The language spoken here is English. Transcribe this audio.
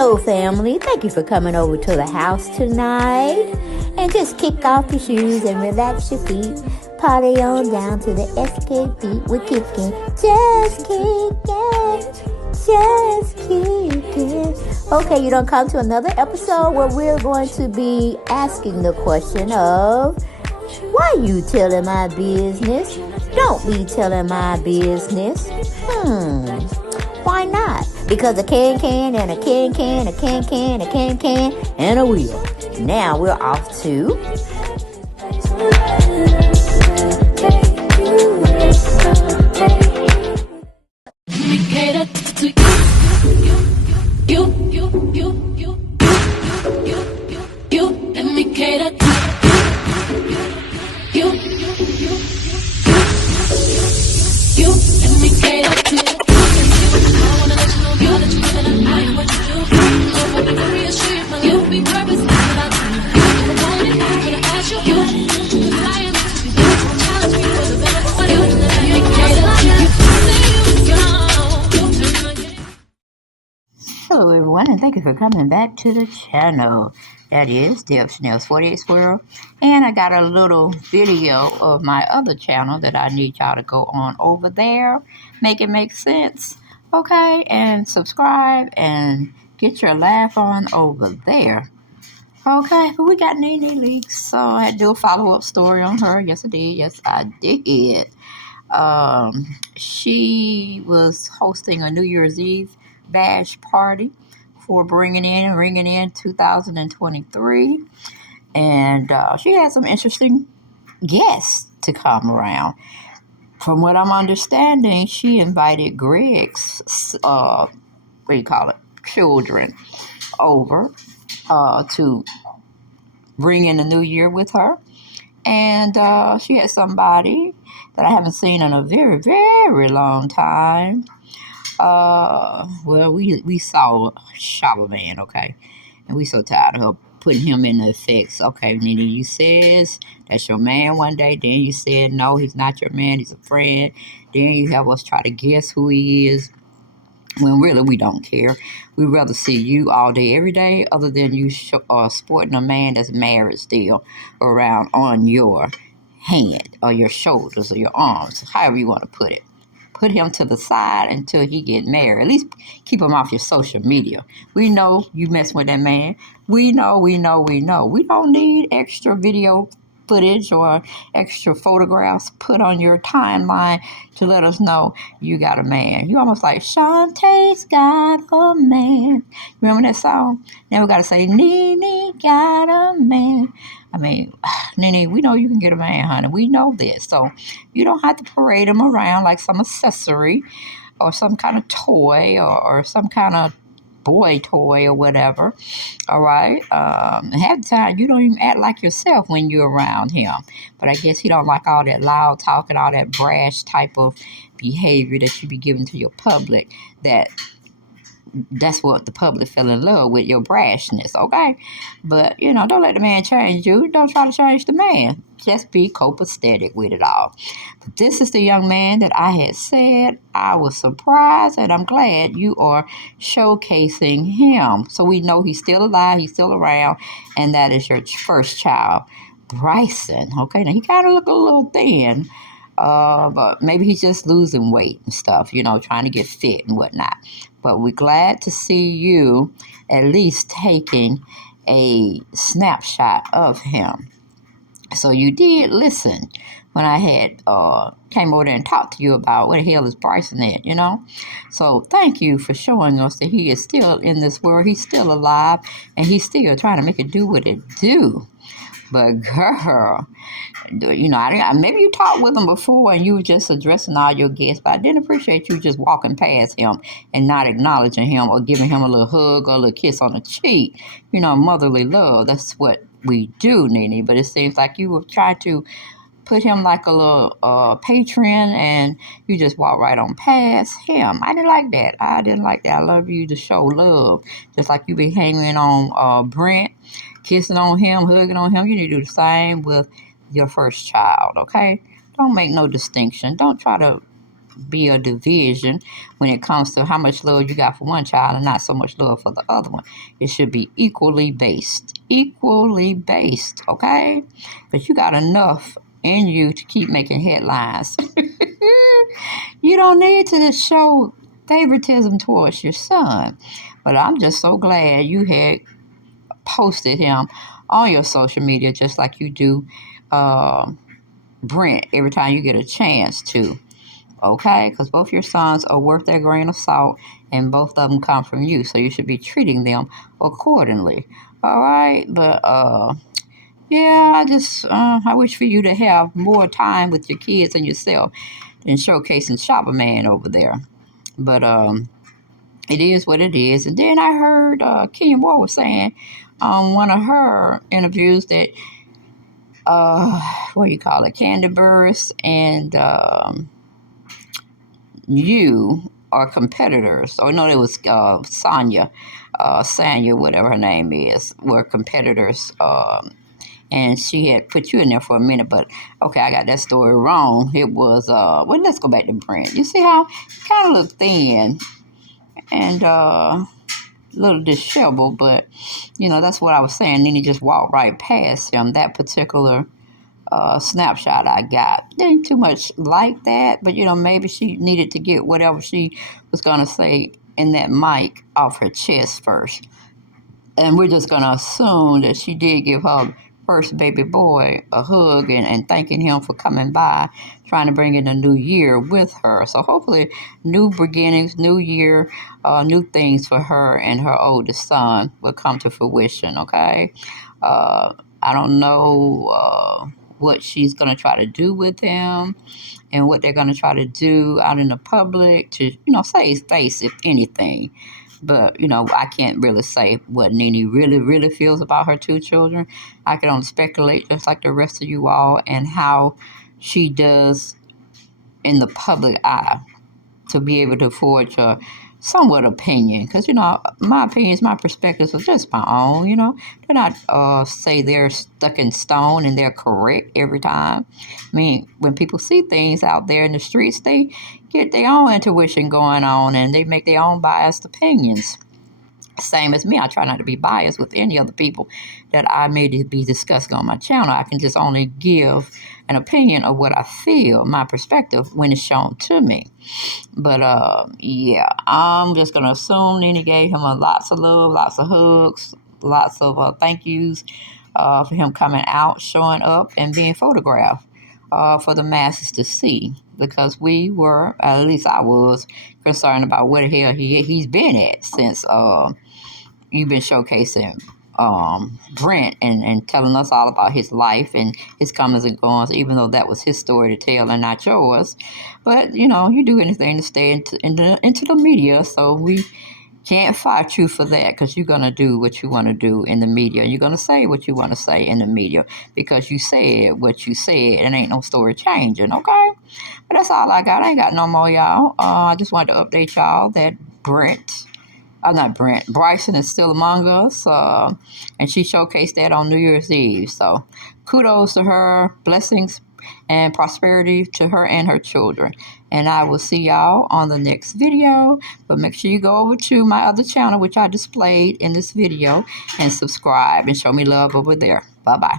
Hello, family. Thank you for coming over to the house tonight. And just kick off your shoes and relax your feet. Party on down to the SK beat. We're kicking, just kicking, just kicking. Okay, you don't come to another episode where we're going to be asking the question of, why you telling my business? Don't be telling my business. Why not? Because a can and a can, a can, and a wheel. Now we're off to Hello everyone, and thank you for coming back to the channel. That is Deb Chanel's 48 Squirrel, and I got a little video of my other channel that I need y'all to go on over there, make it make sense, okay, and subscribe and get your laugh on over there. Okay, but we got Nene leaks, so I had to do a follow-up story on her. Yes, I did. Yes, I did. She was hosting a New Year's Eve bash party for ringing in 2023, and she had some interesting guests to come around. From what I'm understanding, she invited Greg's children over to bring in the new year with her, and she had somebody that I haven't seen in a very, very long time. Well, we saw Charlemagne, okay, and we so tired of her putting him in the effects. Okay, Nene, you says that's your man one day, then you said no, he's not your man, he's a friend. Then you have us try to guess who he is, when really we don't care. We'd rather see you all day, every day, other than you sporting a man that's married still around on your hand or your shoulders or your arms, however you want to put it. Put him to the side until he get married. At least keep him off your social media. We know you mess with that man. We know. We don't need extra video footage or extra photographs put on your timeline to let us know you got a man. You almost like Shantae's got a man. Remember that song? Now we got to say Nene got a man. I mean, Nene, we know you can get a man, honey. We know this. So you don't have to parade him around like some accessory or some kind of toy or some kind of boy toy or whatever. All right. Half the time you don't even act like yourself when you're around him. But I guess he don't like all that loud talking, all that brash type of behavior that you be giving to your public. That's what the public fell in love with, your brashness, okay? But, don't let the man change you. Don't try to change the man. Just be copacetic with it all. But this is the young man that I had said I was surprised, and I'm glad you are showcasing him. So we know he's still alive, he's still around, and that is your first child, Bryson, okay? Now, he kind of look a little thin, but maybe he's just losing weight and stuff, trying to get fit and whatnot. But we're glad to see you at least taking a snapshot of him. So you did listen when I had came over there and talked to you about where the hell is Bryson at, So thank you for showing us that he is still in this world. He's still alive, and he's still trying to make it do what it do. But girl, maybe you talked with him before and you were just addressing all your guests, but I didn't appreciate you just walking past him and not acknowledging him or giving him a little hug or a little kiss on the cheek. Motherly love. That's what we do, Nene. But it seems like you were trying to put him like a little patron, and you just walk right on past him. I didn't like that. I love you to show love, just like you be hanging on Brent, kissing on him, hugging on him. You need to do the same with your first child, okay? Don't make no distinction. Don't try to be a division when it comes to how much love you got for one child and not so much love for the other one. It should be equally based. Equally based, okay? But you got enough in you to keep making headlines. You don't need to show favoritism towards your son. But I'm just so glad you had posted him on your social media just like you do Brent every time you get a chance to. Okay? Because both your sons are worth their grain of salt and both of them come from you. So you should be treating them accordingly. All right? But, yeah, I wish for you to have more time with your kids and yourself than showcasing Shopper Man over there. But, it is what it is. And then I heard Kenya Moore was saying on one of her interviews that, what do you call it, Candy Burris and you are competitors. Or no, it was Sanya, whatever her name is, were competitors. And she had put you in there for a minute, but okay, I got that story wrong. It was, well, let's go back to Brent. You see how he kind of looked thin and a little disheveled, but, that's what I was saying. Then he just walked right past him. That particular snapshot I got didn't too much like that, but, maybe she needed to get whatever she was going to say in that mic off her chest first. And we're just going to assume that she did give her first baby boy a hug and thanking him for coming by, trying to bring in a new year with her. So hopefully new beginnings, new year, new things for her and her oldest son will come to fruition, okay? I don't know what she's going to try to do with him and what they're going to try to do out in the public to, save his face, if anything. But, I can't really say what Nene really, really feels about her two children. I can only speculate, just like the rest of you all, and how she does in the public eye to be able to forge a somewhat opinion. Because, my opinions, my perspectives are just my own, They're not say they're stuck in stone and they're correct every time. I mean, when people see things out there in the streets, they get their own intuition going on and they make their own biased opinions. Same as me, I try not to be biased with any other people that I may be discussing on my channel. I can just only give an opinion of what I feel, my perspective, when it's shown to me. But, yeah, I'm just going to assume Nene gave him lots of love, lots of hugs, lots of thank yous for him coming out, showing up, and being photographed for the masses to see. Because we were, at least I was, concerned about where the hell he's been at since you've been showcasing Brent and telling us all about his life and his comings and goings, even though that was his story to tell and not yours. But, you do anything to stay into the media, so we can't fight you for that because you're going to do what you want to do in the media. You're going to say what you want to say in the media because you said what you said and ain't no story changing, okay? But that's all I got. I ain't got no more, y'all. I just wanted to update y'all that Bryson is still among us, and she showcased that on New Year's Eve. So kudos to her, blessings and prosperity to her and her children. And I will see y'all on the next video. But make sure you go over to my other channel, which I displayed in this video, and subscribe and show me love over there. Bye-bye.